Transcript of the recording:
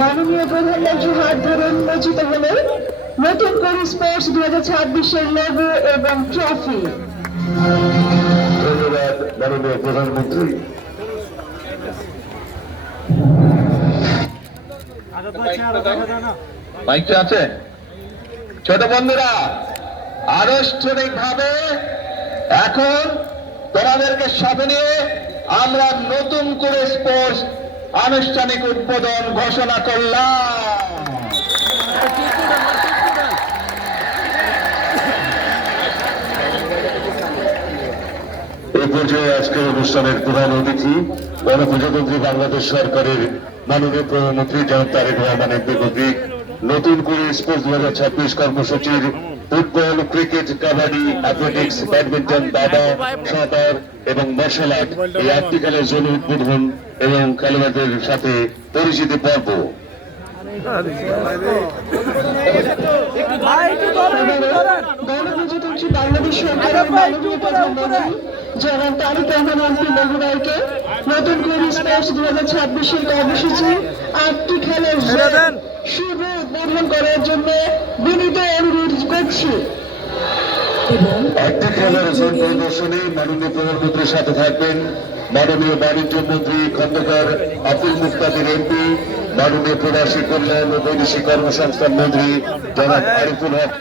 মাননীয় প্রধানমন্ত্রীর হাত ধরে উন্মোচিত হলো নতুন করে স্পোর্টস 2026-এর লোগো এবং ট্রফি। ধন্যবাদ মাননীয় প্রধানমন্ত্রী। মাইকটা আছে? ছোট বন্ধুরা, আনুষ্ঠানিক ভাবে এখন তোমাদেরকে সাথে নিয়ে আমরা নতুন করে স্পোর্টস আনুষ্ঠানিক উদ্বোধন ঘোষণা করলাম। এই পর্যায়ে আজকের অনুষ্ঠানের প্রধান অতিথি গণপ্রজাতন্ত্রী বাংলাদেশ সরকারের মাননীয় প্রধানমন্ত্রী জনাব তারেক রহমান এমপি কর্তৃক নতুন করে স্পোর্টস 2026 কর্মসূচির football, cricket, kabaddi, athletics, badminton, দাবা, সাঁতার এবং মার্শাল আর্ট এই 8টি খেলার জন্য উদ্বোধন এবং খেলোয়াড়দের সাথে পরিচিতি পর্ব। গণপ্রজাতন্ত্রী বাংলাদেশ সরকারের মাননীয় প্রধানমন্ত্রী জনাব তারেক রহমান এমপি মহোদয়কে নতুন করে স্পোর্টস 2026-এর কর্মসূচি 8টি খেলার শুভ উদ্বোধন করার জন্য বিনীত অনুরোধ করছি। একটি খেলার জোন প্রদর্শনী মাননীয় প্রধানমন্ত্রীর সাথে থাকবেন মাননীয় বাণিজ্য মন্ত্রী খন্দকার আব্দুল মুক্তাদির এমপি, মাননীয় প্রবাসী কল্যাণ ও বৈদেশিক কর্মসংস্থান মন্ত্রী জনাব আরিফুল হক।